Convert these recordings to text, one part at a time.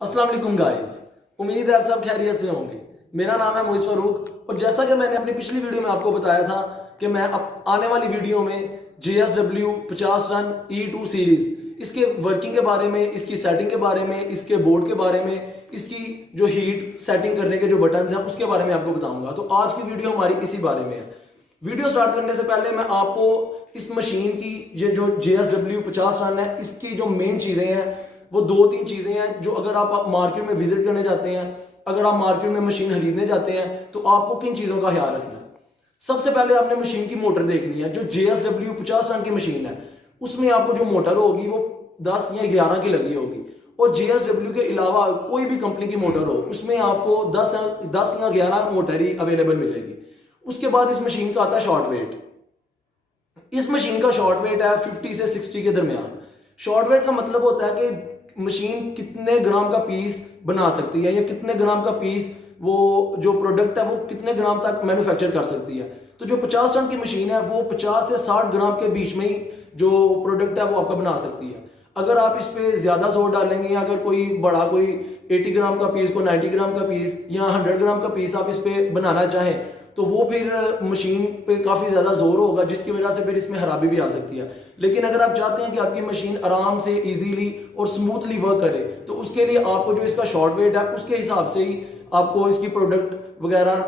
अस्सलाम वालेकुम गाइस, उम्मीद है आप सब खैरियत से होंगे। मेरा नाम है मोइस फारूक और जैसा कि मैंने अपनी पिछली वीडियो में आपको बताया था कि मैं अब आने वाली वीडियो में JSW 50 टन E2 सीरीज़ इसके वर्किंग के बारे में, इसकी सेटिंग के बारे में, इसके बोर्ड के बारे में, इसकी जो हीट सेटिंग करने के जो बटन हैं उसके बारे में आपको बताऊंगा। तो आज की वीडियो हमारी इसी बारे में है। वीडियो स्टार्ट करने से पहले मैं आपको इस मशीन की ये जो JSW 50 टन है इसकी जो मेन चीज़ें हैं वो दो तीन चीज़ें हैं जो अगर आप मार्केट में विजिट करने जाते हैं, अगर आप मार्केट में मशीन खरीदने जाते हैं तो आपको किन चीज़ों का ख्याल रखना है। सबसे पहले आपने मशीन की मोटर देखनी है। जो JSW 50 टन की मशीन है उसमें आपको जो मोटर होगी वो 10 या 11 की लगी होगी और JSW के अलावा कोई भी कंपनी की मोटर हो उसमें आपको 10 या 11 मोटर ही अवेलेबल मिलेगी। उसके बाद इस मशीन का आता है शॉर्ट वेट। इस मशीन का शॉर्ट वेट है 50 से 60 के दरमियान। शॉर्ट वेट का मतलब होता है कि मशीन कितने ग्राम का पीस बना सकती है या कितने ग्राम का पीस वो जो प्रोडक्ट है वो कितने ग्राम तक मैन्युफैक्चर कर सकती है। तो जो 50 टन की मशीन है वो 50 से 60 ग्राम के बीच में ही जो प्रोडक्ट है वो आपका बना सकती है। अगर आप इस पर ज़्यादा जोर डालेंगे या अगर कोई 80 ग्राम का पीस को 90 ग्राम का पीस या 100 ग्राम का पीस आप इस पर बनाना चाहें तो वो फिर मशीन पे काफ़ी ज़्यादा जोर होगा जिसकी वजह से फिर इसमें खराबी भी आ सकती है। लेकिन अगर आप चाहते हैं कि आपकी मशीन आराम से इजीली और स्मूथली वर्क करे तो उसके लिए आपको जो इसका शॉर्ट वेट है उसके हिसाब से ही आपको इसकी प्रोडक्ट वगैरह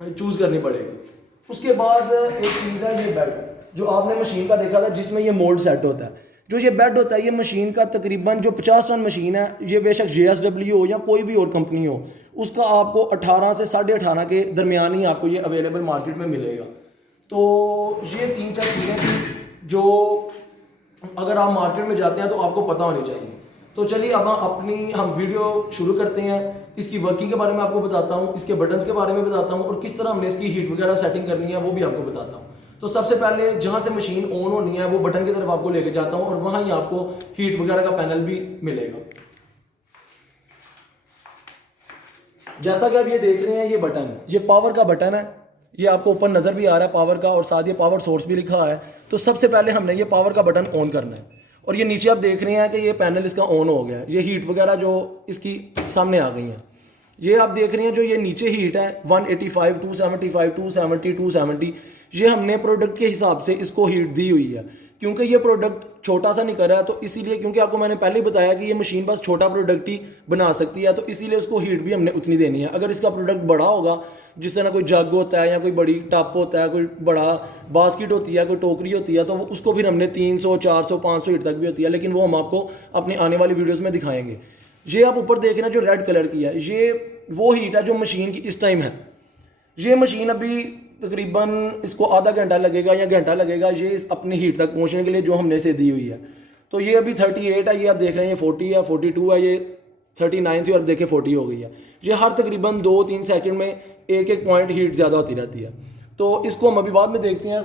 चूज करनी पड़ेगी। उसके बाद एक चीज़ है ये बेड जो आपने मशीन का देखा था जिसमें ये मोल्ड सेट होता है। जो ये बेड होता है ये मशीन का तकरीबन जो 50 टन मशीन है ये बेशक JSW हो या कोई भी और कंपनी हो उसका आपको 18 से 18.5 के दरमियान ही आपको ये अवेलेबल मार्केट में मिलेगा। तो ये 3-4 चीज़ें थी जो अगर आप मार्केट में जाते हैं तो आपको पता होनी चाहिए। तो चलिए अब हम वीडियो शुरू करते हैं। इसकी वर्किंग के बारे में आपको बताता हूँ, इसके बटन्स के बारे में बताता हूँ और किस तरह हमने इसकी हीट वगैरह सेटिंग करनी है वो भी आपको बताता हूँ। तो सबसे पहले जहाँ से मशीन ऑन होनी है वो बटन की तरफ आपको लेके जाता हूँ और वहाँ ही आपको हीट वगैरह का पैनल भी मिलेगा। जैसा कि आप ये देख रहे हैं ये बटन, ये पावर का बटन है, ये आपको ऊपर नज़र भी आ रहा है पावर का और साथ ये पावर सोर्स भी लिखा है। तो सबसे पहले हमने ये पावर का बटन ऑन करना है और ये नीचे आप देख रहे हैं कि ये पैनल इसका ऑन हो गया है। ये हीट वगैरह जो इसकी सामने आ गई हैं ये आप देख रहे हैं। जो ये नीचे हीट है 185, 275, 270, 270 ये हमने प्रोडक्ट के हिसाब से इसको हीट दी हुई है क्योंकि ये प्रोडक्ट छोटा सा निकल रहा है। तो इसीलिए क्योंकि आपको मैंने पहले ही बताया कि ये मशीन बस छोटा प्रोडक्ट ही बना सकती है तो इसीलिए उसको हीट भी हमने उतनी देनी है। अगर इसका प्रोडक्ट बड़ा होगा जिस तरह कोई जग होता है या कोई बड़ी टप होता है, कोई बड़ा बास्केट होती है, कोई टोकरी होती है तो उसको फिर हमने 300, 400, 500 हीट तक भी होती है लेकिन वो हम आपको अपनी आने वाली वीडियोज़ में दिखाएंगे। ये आप ऊपर देख रहे हैं जो रेड कलर की है ये वो हीट है जो मशीन की इस टाइम है। ये मशीन अभी तकरीबन इसको आधा घंटा लगेगा या घंटा लगेगा ये अपनी हीट तक पहुंचने के लिए जो हमने इसे दी हुई है। तो ये अभी 38 है, ये आप देख रहे हैं ये 40 है, 42 है, ये 39 थी और देखें 40 हो गई है। ये हर तकरीबन 2-3 सेकंड में एक पॉइंट हीट ज़्यादा होती रहती है। तो इसको हम अभी बाद में देखते हैं।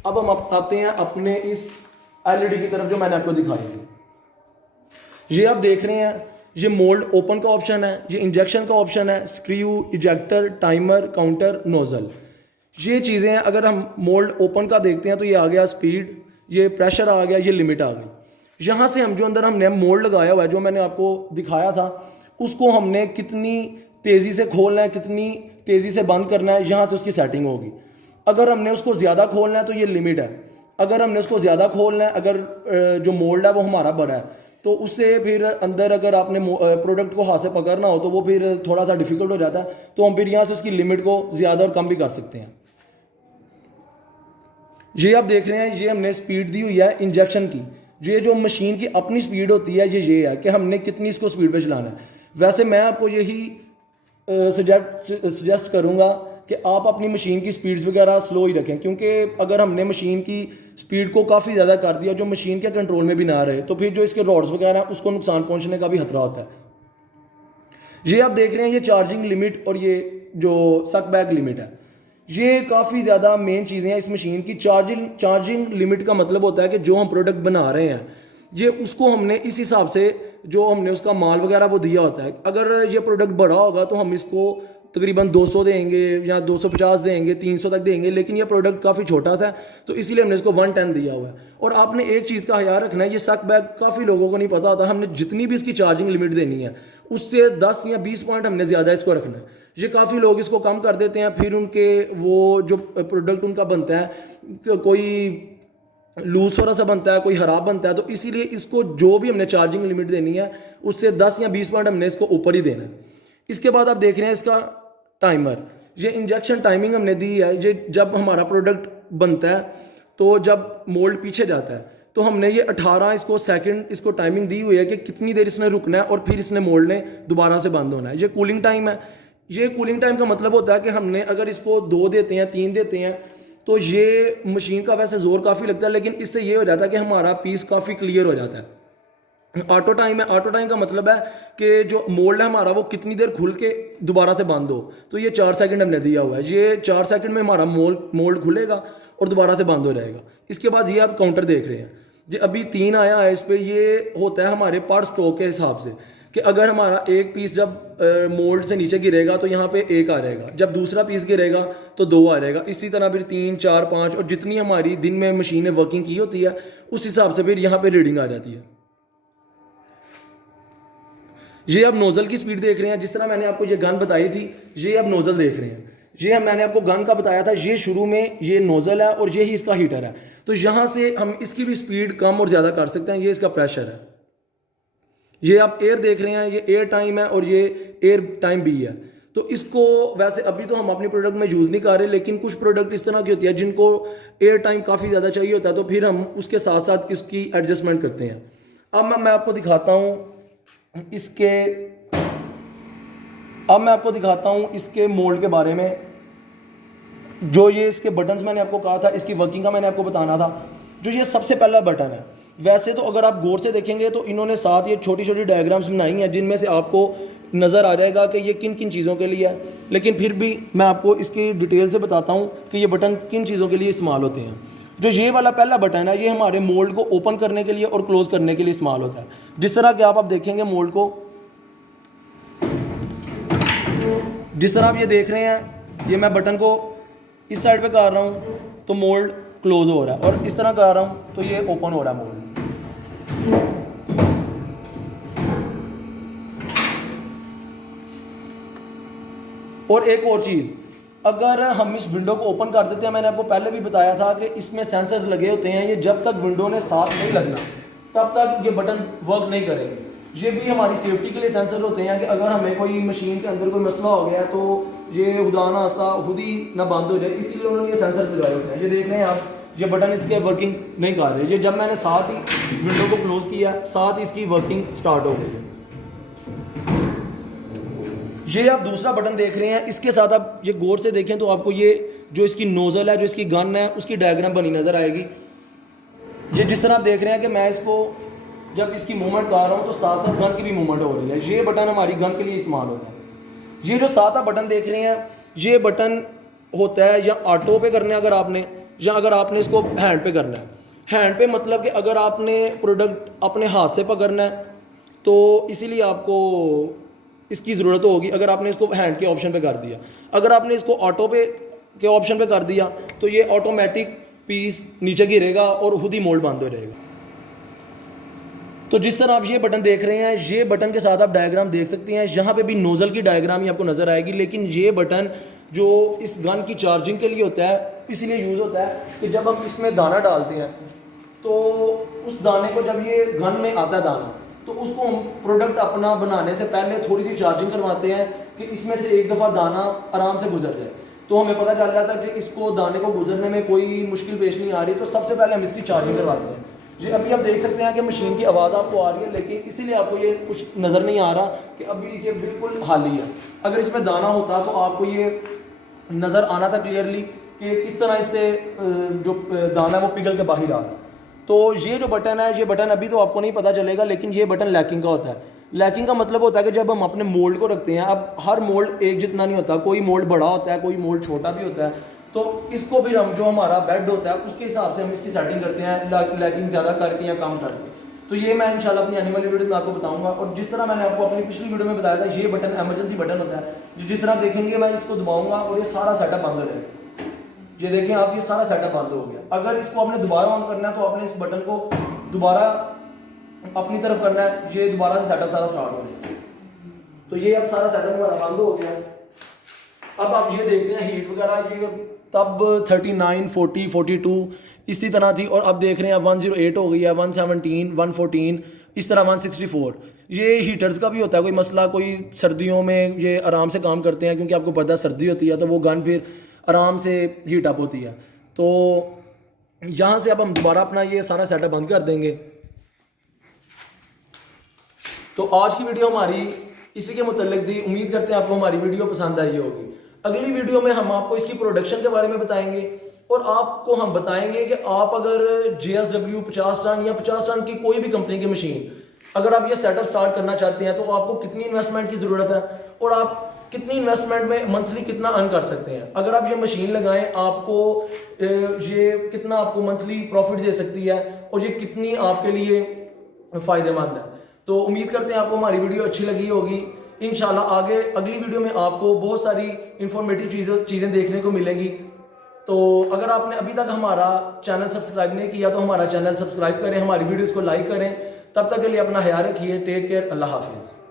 अब हम आते हैं अपने इस LED की तरफ जो मैंने आपको दिखाई थी। ये आप देख रहे हैं ये मोल्ड ओपन का ऑप्शन है, ये इंजेक्शन का ऑप्शन है, screw, ejector, timer, counter, nozzle, ये चीज़ें हैं। अगर हम मोल्ड ओपन का देखते हैं तो ये आ गया स्पीड, ये प्रेशर आ गया, ये लिमिट आ गई। यहाँ से हम जो अंदर हमने मोल्ड लगाया हुआ है जो मैंने आपको दिखाया था उसको हमने कितनी तेज़ी से खोलना है, कितनी तेज़ी से बंद करना है, यहाँ से उसकी सेटिंग होगी। अगर हमने उसको ज़्यादा खोलना है तो ये लिमिट है। अगर हमने उसको ज़्यादा खोलना है, अगर जो मोल्ड है वो हमारा बड़ा है तो उससे फिर अंदर अगर आपने प्रोडक्ट को हाथ से पकड़ना हो तो वो फिर थोड़ा सा डिफिकल्ट हो जाता है। तो हम फिर यहाँ से उसकी लिमिट को ज़्यादा और कम भी कर सकते हैं। ये आप देख रहे हैं ये हमने स्पीड दी हुई है इंजेक्शन की। ये जो मशीन की अपनी स्पीड होती है ये है कि हमने कितनी इसको स्पीड पे चलाना है। वैसे मैं आपको यही सजेस्ट करूँगा कि आप अपनी मशीन की स्पीड्स वगैरह स्लो ही रखें क्योंकि अगर हमने मशीन की स्पीड को काफ़ी ज़्यादा कर दिया जो मशीन के कंट्रोल में भी ना रहे तो फिर जो इसके रॉड्स वगैरह हैं उसको नुकसान पहुंचने का भी खतरा होता है। ये आप देख रहे हैं ये चार्जिंग लिमिट और ये जो सक बैक लिमिट है ये काफ़ी ज़्यादा मेन चीज़ें हैं इस मशीन की। चार्जिंग लिमिट का मतलब होता है कि जो हम प्रोडक्ट बना रहे हैं ये उसको हमने इस हिसाब से जो हमने उसका माल वगैरह वो दिया होता है। अगर ये प्रोडक्ट बड़ा होगा तो हम इसको तकरीबन 200 देंगे या 250 देंगे, 300 तक देंगे, लेकिन ये प्रोडक्ट काफ़ी छोटा सा तो इसीलिए हमने इसको 110 दिया हुआ है। और आपने एक चीज़ का ख्याल रखना है, ये सक बैग काफ़ी लोगों को नहीं पता होता, हमने जितनी भी इसकी चार्जिंग लिमिट देनी है उससे 10 या 20 पॉइंट हमने ज़्यादा इसको रखना है। ये काफ़ी लोग इसको कम कर देते हैं, फिर उनके वो जो प्रोडक्ट उनका बनता है कोई लूज थोड़ा सा बनता है, कोई ख़राब बनता है, तो इसीलिए इसको जो भी हमने चार्जिंग लिमिट देनी है उससे 10 या 20 पॉइंट हमने इसको ऊपर ही देना है। इसके बाद आप देख रहे हैं इसका टाइमर, ये इंजेक्शन टाइमिंग हमने दी है। ये जब हमारा प्रोडक्ट बनता है तो जब मोल्ड पीछे जाता है तो हमने ये 18 इसको सेकंड इसको टाइमिंग दी हुई है कि कितनी देर इसने रुकना है और फिर इसने मोल्ड ने दोबारा से बंद होना है। ये कूलिंग टाइम है। ये कूलिंग टाइम का मतलब होता है कि हमने अगर इसको 2 देते हैं, 3 देते हैं तो ये मशीन का वैसे ज़ोर काफ़ी लगता है, लेकिन इससे ये हो जाता है कि हमारा पीस काफ़ी क्लियर हो जाता है। ऑटो टाइम है। ऑटो टाइम का मतलब है कि जो मोल्ड है हमारा वो कितनी देर खुल के दोबारा से बंद हो, तो ये 4 सेकंड हमने दिया हुआ है। ये 4 सेकंड में हमारा मोल्ड खुलेगा और दोबारा से बंद हो जाएगा। इसके बाद ये आप काउंटर देख रहे हैं, ये अभी 3 आया है इस पर। ये होता है हमारे पर स्ट्रोक के हिसाब से कि अगर हमारा एक पीस जब मोल्ड से नीचे गिरेगा तो यहाँ पे 1 आ जाएगा, जब दूसरा पीस गिरेगा तो 2 आ जाएगा, इसी तरह फिर 3, 4, 5 और जितनी हमारी दिन में मशीन ने वर्किंग की होती है उस हिसाब से फिर यहाँ पे रीडिंग आ जाती है। ये आप नोज़ल की स्पीड देख रहे हैं, जिस तरह मैंने आपको ये गन बताई थी, ये आप नोज़ल देख रहे हैं। ये मैंने आपको गन का बताया था, ये शुरू में ये नोज़ल है और ये ही इसका हीटर है, तो यहाँ से हम इसकी भी स्पीड कम और ज़्यादा कर सकते हैं। ये इसका प्रेशर है। ये आप एयर देख रहे हैं, ये एयर टाइम है और ये एयर टाइम भी है। तो इसको वैसे अभी तो हम अपने प्रोडक्ट में यूज़ नहीं कर रहे, लेकिन कुछ प्रोडक्ट इस तरह की होती है जिनको एयर टाइम काफ़ी ज़्यादा चाहिए होता है, तो फिर हम उसके साथ साथ इसकी एडजस्टमेंट करते हैं। अब मैं आपको दिखाता हूँ इसके मोल्ड के बारे में। जो ये इसके बटन्स मैंने आपको कहा था, इसकी वर्किंग का मैंने आपको बताना था। जो ये सबसे पहला बटन है, वैसे तो अगर आप गौर से देखेंगे तो इन्होंने साथ ये छोटी छोटी डायग्राम्स बनाई हैं जिनमें से आपको नज़र आ जाएगा कि ये किन किन चीज़ों के लिए है, लेकिन फिर भी मैं आपको इसकी डिटेल से बताता हूँ कि ये बटन किन चीज़ों के लिए इस्तेमाल होते हैं। जो ये वाला पहला बटन है, ये हमारे मोल्ड को ओपन करने के लिए और क्लोज़ करने के लिए इस्तेमाल होता है। जिस तरह कि आप देखेंगे मोल्ड को, जिस तरह आप ये देख रहे हैं, ये मैं बटन को इस साइड पे कर रहा हूँ तो मोल्ड क्लोज हो रहा है, और इस तरह कर रहा हूँ तो ये ओपन हो रहा है मोल्ड। और एक और चीज़, अगर हम इस विंडो को ओपन कर देते हैं, मैंने आपको पहले भी बताया था कि इसमें सेंसर्स लगे होते हैं, ये जब तक विंडो ने साथ नहीं लगना तब तक ये बटन वर्क नहीं करेंगे। ये भी हमारी सेफ्टी के लिए सेंसर होते हैं कि अगर हमें कोई मशीन के अंदर कोई मसला हो गया है तो ये खुदा ना खास्ता खुद ही ना बंद हो जाए, इसीलिए उन्होंने ये सेंसर लगाए होते हैं। ये देख रहे हैं आप, ये बटन इसके वर्किंग नहीं कर रहे। ये जब मैंने साथ ही विंडो को क्लोज किया, साथ ही इसकी वर्किंग स्टार्ट हो गई है। ये आप दूसरा बटन देख रहे हैं, इसके साथ आप ये गौर से देखें तो आपको ये जो इसकी नोज़ल है, जो इसकी गन है, उसकी डायग्राम बनी नज़र आएगी। ये जिस तरह आप देख रहे हैं कि मैं इसको जब इसकी मूवमेंट कर रहा हूँ तो साथ साथ गन की भी मूवमेंट हो रही है। ये बटन हमारी गन के लिए इस्तेमाल होता है। ये जो साथ आप बटन देख रहे हैं, ये बटन होता है या ऑटो पे करना है अगर आपने, या अगर आपने इसको हैंड पे करना है। हैंड पे मतलब कि अगर आपने प्रोडक्ट अपने हाथ से पकड़ना है तो इसीलिए आपको इसकी ज़रूरत होगी। अगर आपने इसको हैंड के ऑप्शन पे कर दिया, अगर आपने इसको ऑटो पे के ऑप्शन पे कर दिया तो ये ऑटोमेटिक पीस नीचे गिरेगा और खुद ही मोल्ड बंद हो जाएगा। तो जिस तरह आप ये बटन देख रहे हैं, ये बटन के साथ आप डायग्राम देख सकते हैं। यहाँ पे भी नोज़ल की डायग्राम ही आपको नज़र आएगी, लेकिन ये बटन जो इस गन की चार्जिंग के लिए होता है, इसीलिए यूज़ होता है कि जब हम इसमें दाना डालते हैं तो उस दाने को जब ये गन में आता है दाना, तो उसको हम प्रोडक्ट अपना बनाने से पहले थोड़ी सी चार्जिंग करवाते हैं कि इसमें से एक दफ़ा दाना आराम से गुजर जाए। तो हमें पता चल जाता है कि इसको दाने को गुजरने में कोई मुश्किल पेश नहीं आ रही, तो सबसे पहले हम इसकी चार्जिंग करवाते हैं। जी अभी आप देख सकते हैं कि मशीन की आवाज़ आपको आ रही है, लेकिन इसीलिए आपको ये कुछ नज़र नहीं आ रहा कि अभी इसे बिल्कुल खाली है। अगर इसमें दाना होता तो आपको ये नज़र आना था क्लियरली कि किस तरह इससे जो दाना वो पिघल के बाहर आ रहा है। तो ये जो बटन है, ये बटन अभी तो आपको नहीं पता चलेगा, लेकिन ये बटन लैकिंग का होता है। लैकिंग का मतलब होता है कि जब हम अपने मोल्ड को रखते हैं, अब हर मोल्ड एक जितना नहीं होता, कोई मोल्ड बड़ा होता है, कोई मोल्ड छोटा भी होता है, तो इसको फिर हम जो हमारा बेड होता है उसके हिसाब से हम इसकी सेटिंग करते हैं, लैकिंग ज़्यादा करके या कम करके। तो ये मैं इंशाल्लाह अपनी आने वाली वीडियो में आपको बताऊंगा। और जिस तरह मैंने आपको अपनी पिछली वीडियो में बताया था, ये बटन इमरजेंसी बटन होता है, जो जिस तरह आप देखेंगे मैं इसको दबाऊंगा और ये सारा सेटअप बंद हो जाएगा। ये देखें आप, ये सारा सेटअप बंद हो गया। अगर इसको आपने दोबारा ऑन करना है तो आपने इस बटन को दोबारा अपनी तरफ करना है, ये दोबारा से सेटअप सारा स्टार्ट हो जाएगा। तो ये अब सारा सेटअप हमारा बंद हो गया है। अब आप ये देख रहे हैं हीट वगैरह, ये तब 39, 40, 42 इसी तरह थी, और अब देख रहे हैं 108 हो गई है, 117, 114, इस तरह 164। ये हीटर्स का भी होता है कोई मसला, कोई सर्दियों में ये आराम से काम करते हैं, क्योंकि आपको पता है सर्दी होती है तो वो गन फिर आराम से हीट अप होती है। तो यहाँ से अब हम दोबारा अपना ये सारा सेटअप बंद कर देंगे। तो आज की वीडियो हमारी इसी के मुतल्लिक थी। उम्मीद करते हैं आपको हमारी वीडियो पसंद आई होगी। अगली वीडियो में हम आपको इसकी प्रोडक्शन के बारे में बताएंगे, और आपको हम बताएंगे कि आप अगर JSW 50 टन या 50 टन की कोई भी कंपनी की मशीन अगर आप ये सेटअप स्टार्ट करना चाहते हैं तो आपको कितनी इन्वेस्टमेंट की ज़रूरत है, और आप कितनी इन्वेस्टमेंट में मंथली कितना अर्न कर सकते हैं। अगर आप ये मशीन लगाएं आपको ये कितना आपको मंथली प्रॉफिट दे सकती है, और ये कितनी आपके लिए फ़ायदेमंद है। तो उम्मीद करते हैं आपको हमारी वीडियो अच्छी लगी होगी। इंशाल्लाह आगे अगली वीडियो में आपको बहुत सारी इंफॉर्मेटिव चीज़ें देखने को मिलेंगी। तो अगर आपने अभी तक हमारा चैनल सब्सक्राइब नहीं किया तो हमारा चैनल सब्सक्राइब करें, हमारी वीडियोस को लाइक करें। तब तक के लिए अपना ख्याल रखिए। टेक केयर, अल्लाह हाफिज़।